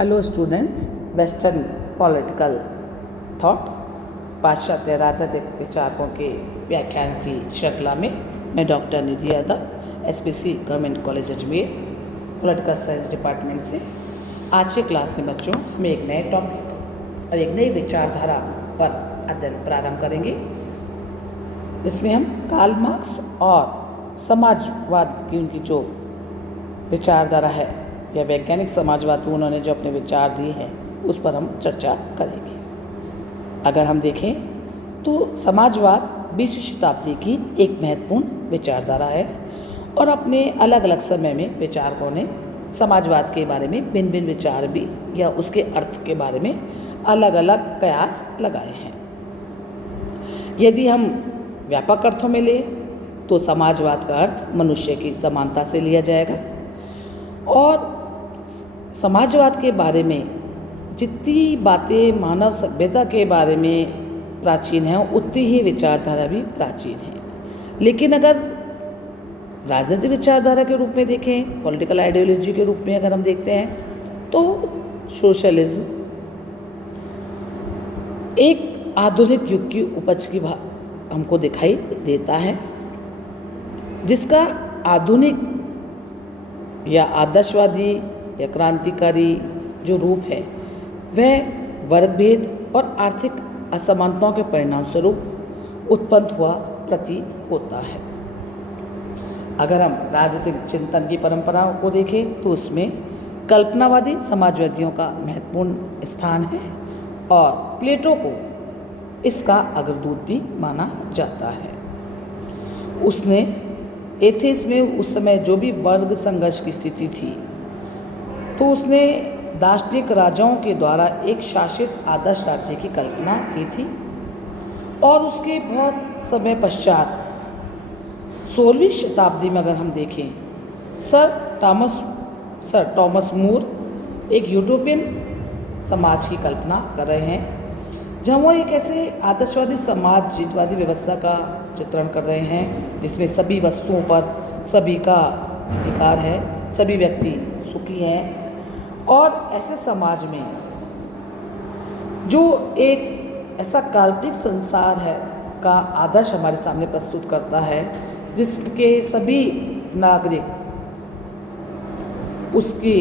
Hello students, western political thought पाश्चात्य राजनीतिक विचारकों के व्याख्यान की श्रृंखला में मैं doctor Nidhi Yadav, SPC government college Ajmer, political science department से आज के क्लास में बच्चों हम एक नए टॉपिक और एक नई विचारधारा पर अध्ययन प्रारंभ करेंगे, जिसमें हम कार्ल मार्क्स और समाजवाद की उनकी जो विचारधारा है या वैज्ञानिक समाजवाद में उन्होंने जो अपने विचार दिए हैं उस पर हम चर्चा करेंगे। अगर हम देखें तो समाजवाद 20वीं शताब्दी की एक महत्वपूर्ण विचारधारा है और अपने अलग अलग समय में विचारकों ने समाजवाद के बारे में भिन्न भिन्न विचार भी या उसके अर्थ के बारे में अलग अलग कयास लगाए हैं। यदि हम व्यापक अर्थों में लें तो समाजवाद का अर्थ मनुष्य की समानता से लिया जाएगा और समाजवाद के बारे में जितनी बातें मानव सभ्यता के बारे में प्राचीन हैं उतनी ही विचारधारा भी प्राचीन है। लेकिन अगर राजनीतिक विचारधारा के रूप में देखें, पॉलिटिकल आइडियोलॉजी के रूप में अगर हम देखते हैं तो सोशलिज्म एक आधुनिक युग की उपज की हमको दिखाई देता है, जिसका आधुनिक या आदर्शवादी या क्रांतिकारी जो रूप है वह वर्ग भेद और आर्थिक असमानताओं के परिणाम स्वरूप उत्पन्न हुआ प्रतीत होता है। अगर हम राजनीतिक चिंतन की परंपराओं को देखें तो उसमें कल्पनावादी समाजवादियों का महत्वपूर्ण स्थान है और प्लेटो को इसका अग्रदूत भी माना जाता है। उसने एथेंस में उस समय जो भी वर्ग संघर्ष की स्थिति थी तो उसने दार्शनिक राजाओं के द्वारा एक शासित आदर्श राज्य की कल्पना की थी और उसके बहुत समय पश्चात 16वीं शताब्दी में अगर हम देखें सर टॉमस मूर एक यूटोपियन समाज की कल्पना कर रहे हैं, जहाँ वो एक ऐसे आदर्शवादी समाजवादी व्यवस्था का चित्रण कर रहे हैं जिसमें सभी वस्तुओं पर सभी का अधिकार है, सभी व्यक्ति सुखी हैं और ऐसे समाज में जो एक ऐसा काल्पनिक संसार है का आदर्श हमारे सामने प्रस्तुत करता है, जिसके सभी नागरिक उसकी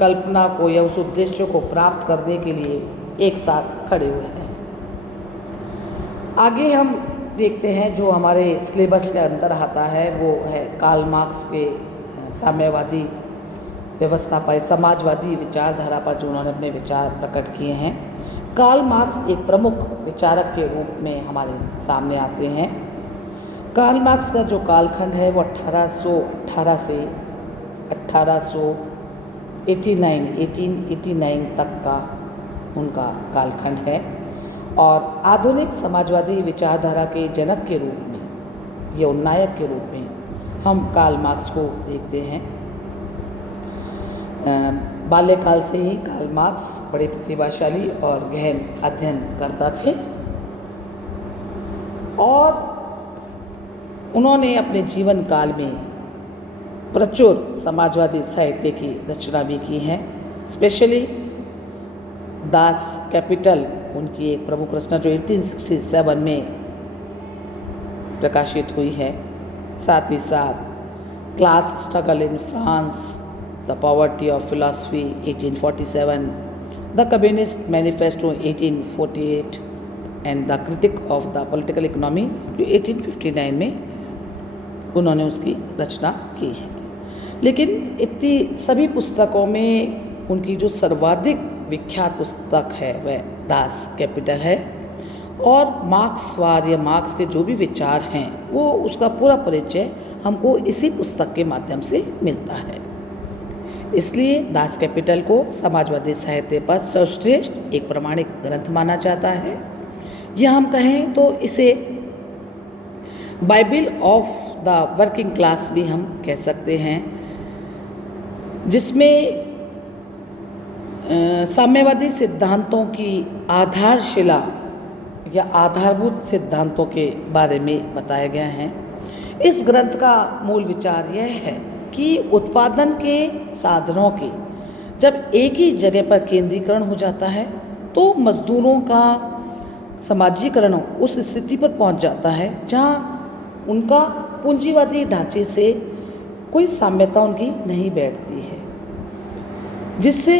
कल्पना को या उस उद्देश्य को प्राप्त करने के लिए एक साथ खड़े हुए हैं। आगे हम देखते हैं जो हमारे सिलेबस के अंदर आता है वो है कार्ल मार्क्स के साम्यवादी व्यवस्था पर, समाजवादी विचारधारा पर जो उन्होंने अपने विचार प्रकट किए हैं। कार्ल मार्क्स एक प्रमुख विचारक के रूप में हमारे सामने आते हैं। कार्ल मार्क्स का जो कालखंड है वो 1818 से 1889 तक का उनका कालखंड है और आधुनिक समाजवादी विचारधारा के जनक के रूप में या उन्नायक के रूप में हम कार्ल मार्क्स को देखते हैं। बाल्यकाल से ही कार्ल मार्क्स बड़े प्रतिभाशाली और गहन अध्ययन करता थे और उन्होंने अपने जीवन काल में प्रचुर समाजवादी साहित्य की रचना भी की है। स्पेशली दास कैपिटल उनकी एक प्रमुख रचना जो 1867 में प्रकाशित हुई है। साथ ही साथ class struggle in France, the poverty of philosophy 1847, the communist manifesto 1848 and the critic of the political economy जो 1859 में उन्होंने उसकी रचना की है। लेकिन इतनी सभी पुस्तकों में उनकी जो सर्वाधिक विख्यात पुस्तक है वह दास कैपिटल है और मार्क्सवाद या मार्क्स के जो भी विचार हैं वो उसका पूरा परिचय हमको इसी पुस्तक के माध्यम से मिलता है। इसलिए दास कैपिटल को समाजवादी साहित्य पर सर्वश्रेष्ठ एक प्रमाणिक ग्रंथ माना जाता है, या हम कहें तो इसे Bible of the working class भी हम कह सकते हैं, जिसमें साम्यवादी सिद्धांतों की आधारशिला या आधारभूत सिद्धांतों के बारे में बताया गया है। इस ग्रंथ का मूल विचार यह है कि उत्पादन के साधनों के जब एक ही जगह पर केंद्रीकरण हो जाता है तो मजदूरों का समाजीकरण उस स्थिति पर पहुंच जाता है जहां उनका पूंजीवादी ढांचे से कोई साम्यता उनकी नहीं बैठती है, जिससे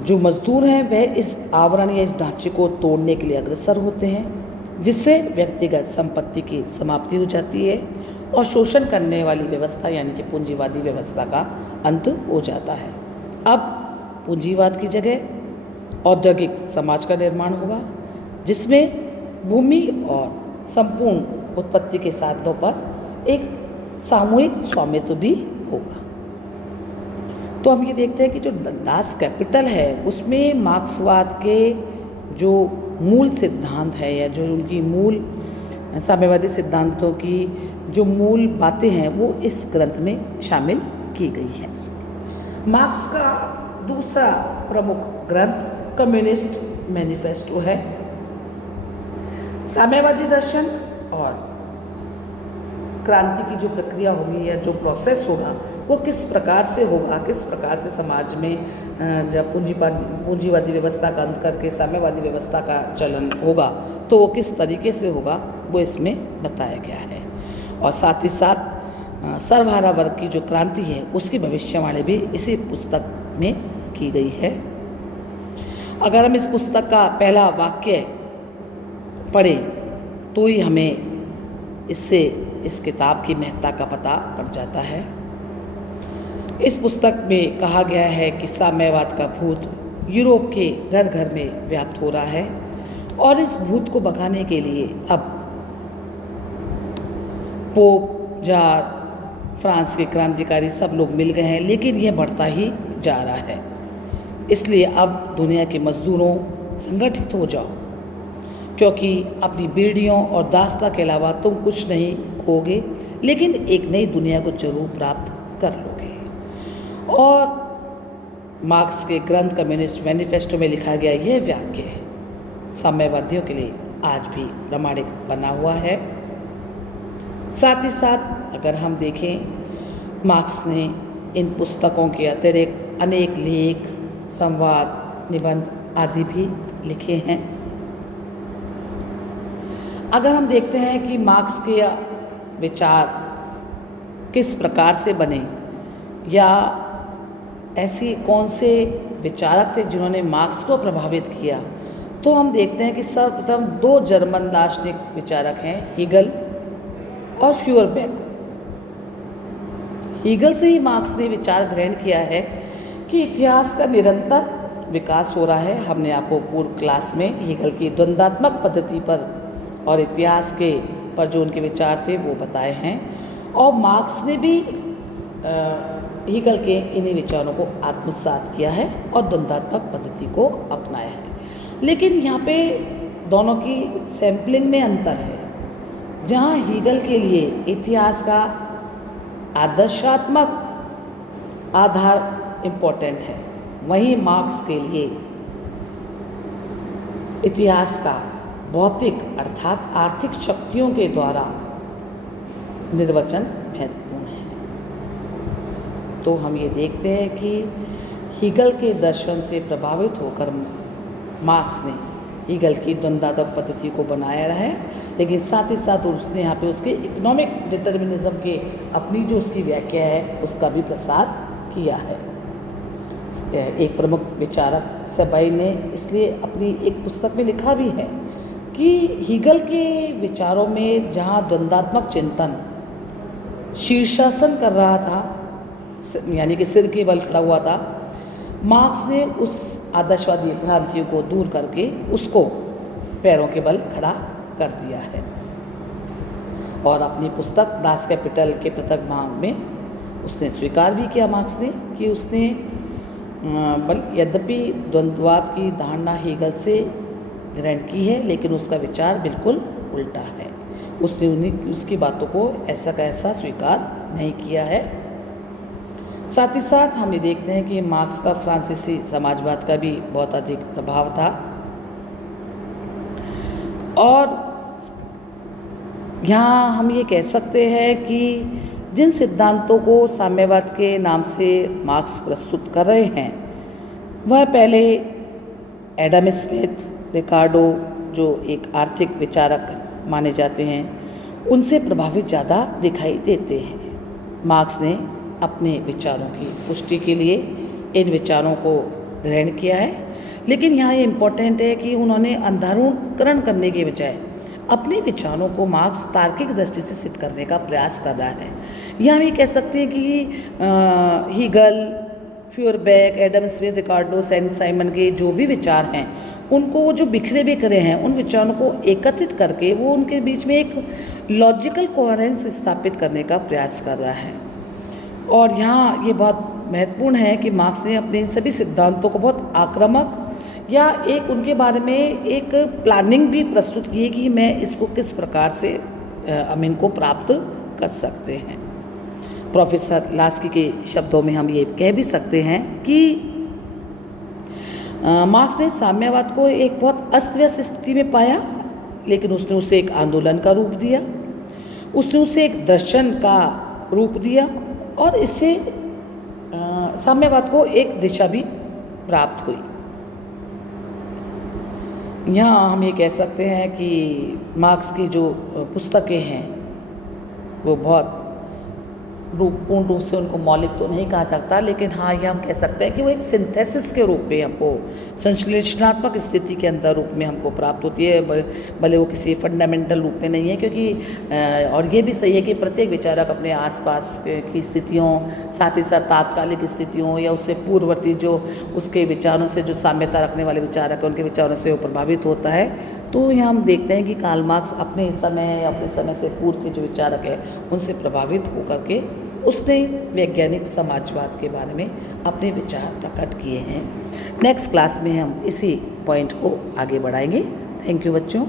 जो मजदूर हैं वह इस आवरण या इस ढांचे को तोड़ने के लिए अग्रसर होते हैं, जिससे व्यक्तिगत संपत्ति की समाप्ति हो जाती है और शोषण करने वाली व्यवस्था यानी कि पूंजीवादी व्यवस्था का अंत हो जाता है। अब पूंजीवाद की जगह औद्योगिक समाज का निर्माण होगा, जिसमें भूमि और संपूर्ण उत्पत्ति के साधनों पर एक सामूहिक स्वामित्व भी होगा। तो हम ये देखते हैं कि जो दास कैपिटल है उसमें मार्क्सवाद के जो मूल सिद्धांत है या जो उनकी मूल साम्यवादी सिद्धांतों की जो मूल बातें हैं वो इस ग्रंथ में शामिल की गई है। मार्क्स का दूसरा प्रमुख ग्रंथ कम्युनिस्ट मैनिफेस्टो है। साम्यवादी दर्शन और क्रांति की जो प्रक्रिया होगी या जो प्रोसेस होगा वो किस प्रकार से होगा, किस प्रकार से समाज में जब पूंजीवादी व्यवस्था का अंत करके साम्यवादी व्यवस्था का चलन होगा तो वो किस तरीके से होगा वो इसमें बताया गया है। और साथ ही साथ सर्वहारा वर्ग की जो क्रांति है उसकी भविष्यवाणी भी इसी पुस्तक में की गई है। अगर हम इस पुस्तक का पहला वाक्य पढ़ें तो ही हमें इससे इस किताब की महत्ता का पता पड़ जाता है। इस पुस्तक में कहा गया है कि साम्यवाद का भूत यूरोप के घर घर में व्याप्त हो रहा है और इस भूत को भगाने के लिए अब पोप, जार, फ्रांस के क्रांतिकारी सब लोग मिल गए हैं, लेकिन यह बढ़ता ही जा रहा है। इसलिए अब दुनिया के मजदूरों संगठित हो जाओ, क्योंकि अपनी बीड़ियों और दास्ता के अलावा तुम कुछ नहीं खोगे, लेकिन एक नई दुनिया को जरूर प्राप्त कर लोगे। और मार्क्स के ग्रंथ कम्युनिस्ट मैनिफेस्टो में लिखा गया यह वाक्य साम्यवादियों के लिए आज भी प्रामाणिक बना हुआ है। साथ ही साथ अगर हम देखें मार्क्स ने इन पुस्तकों के अतिरिक्त अनेक लेख, संवाद, निबंध आदि भी लिखे हैं। अगर हम देखते हैं कि मार्क्स के विचार किस प्रकार से बने या ऐसी कौन से विचारक थे जिन्होंने मार्क्स को प्रभावित किया, तो हम देखते हैं कि सर्वप्रथम दो जर्मन दार्शनिक विचारक हैं, हीगल और फ्यूरबैक। हीगल से ही मार्क्स ने विचार ग्रहण किया है कि इतिहास का निरंतर विकास हो रहा है। हमने आपको पूर्व क्लास में हीगल की द्वंद्वात्मक पद्धति पर और इतिहास के पर जो उनके विचार थे वो बताए हैं, और मार्क्स ने भी हीगल के इन्हीं विचारों को आत्मसात किया है और द्वंद्वात्मक पद्धति को अपनाया है। लेकिन यहाँ पे दोनों की सैम्पलिंग में अंतर है। जहाँ हीगल के लिए इतिहास का आदर्शात्मक आधार इम्पोर्टेंट है, वहीं मार्क्स के लिए इतिहास का भौतिक अर्थात आर्थिक शक्तियों के द्वारा निर्वचन महत्वपूर्ण है। तो हम ये देखते हैं कि हीगल के दर्शन से प्रभावित होकर मार्क्स ने हीगल की द्वंद्वात्मक पद्धति को बनाया है, लेकिन साथ ही साथ उसने यहाँ पे उसके इकोनॉमिक डिटर्मिनिज्म के अपनी जो उसकी व्याख्या है उसका भी प्रसार किया है। एक प्रमुख विचारक सबाई ने इसलिए अपनी एक पुस्तक में लिखा भी है कि हीगल के विचारों में जहाँ द्वंद्वात्मक चिंतन शीर्षासन कर रहा था, यानी कि सिर के बल खड़ा हुआ था, मार्क्स ने उस आदर्शवादी भ्रांतियों को दूर करके उसको पैरों के बल खड़ा कर दिया है। और अपनी पुस्तक दास कैपिटल के प्रथम भाग में उसने स्वीकार भी किया मार्क्स ने कि उसने यद्यपि द्वंद्ववाद की धारणा हीगल से ग्रहण की है, लेकिन उसका विचार बिल्कुल उल्टा है। उसने उसकी बातों को ऐसा का ऐसा स्वीकार नहीं किया है। साथ ही साथ हम ये देखते हैं कि मार्क्स का फ्रांसीसी समाजवाद का भी बहुत अधिक प्रभाव था, और यहाँ हम ये कह सकते हैं कि जिन सिद्धांतों को साम्यवाद के नाम से मार्क्स प्रस्तुत कर रहे हैं वह पहले एडम स्मिथ, रिकार्डो जो एक आर्थिक विचारक माने जाते हैं, उनसे प्रभावित ज़्यादा दिखाई देते हैं। मार्क्स ने अपने विचारों की पुष्टि के लिए इन विचारों को ग्रहण किया है, लेकिन यहाँ ये इम्पोर्टेंट है कि उन्होंने अंधानुकरण करने के बजाय अपने विचारों को मार्क्स तार्किक दृष्टि से सिद्ध करने का प्रयास कर रहा है। यहाँ हम ये कह सकते हैं कि हीगल, फ्यूरबैक, एडम स्मिथ, रिकार्डो, सेंट साइमन के जो भी विचार हैं उनको जो बिखरे बिखरे हैं उन विचारों को एकत्रित करके वो उनके बीच में एक लॉजिकल कोहेरेंस स्थापित करने का प्रयास कर रहा है। और यहाँ ये बहुत महत्वपूर्ण है कि मार्क्स ने अपने इन सभी सिद्धांतों को बहुत आक्रामक या एक उनके बारे में एक प्लानिंग भी प्रस्तुत की है कि मैं इसको किस प्रकार से हम इनको प्राप्त कर सकते हैं। प्रोफेसर लास्की के शब्दों में हम ये कह भी सकते हैं कि मार्क्स ने साम्यवाद को एक बहुत अस्त व्यस्त स्थिति में पाया, लेकिन उसने उसे एक आंदोलन का रूप दिया, उसने उसे एक दर्शन का रूप दिया और इससे साम्यवाद को एक दिशा भी प्राप्त हुई। यहाँ हम ये कह सकते हैं कि मार्क्स की जो पुस्तकें हैं वो बहुत पूर्ण रूप से उनको मौलिक तो नहीं कहा जाता, लेकिन हाँ ये हम कह सकते हैं कि वो एक सिंथेसिस के रूप में हमको संश्लेषणात्मक स्थिति के अंदर रूप में हमको प्राप्त होती है, भले वो किसी फंडामेंटल रूप में नहीं है। क्योंकि और ये भी सही है कि प्रत्येक विचारक अपने आसपास की स्थितियों, साथ ही साथ तात्कालिक स्थितियों या उससे पूर्ववर्ती जो उसके विचारों से जो साम्यता रखने वाले विचारक हैं उनके विचारों से वो प्रभावित होता है। तो यहाँ हम देखते हैं कि कार्ल मार्क्स अपने समय से पूर्व के जो विचारक हैं उनसे प्रभावित होकर के उसने वैज्ञानिक समाजवाद के बारे में अपने विचार प्रकट किए हैं। नेक्स्ट क्लास में हम इसी पॉइंट को आगे बढ़ाएंगे। थैंक यू बच्चों।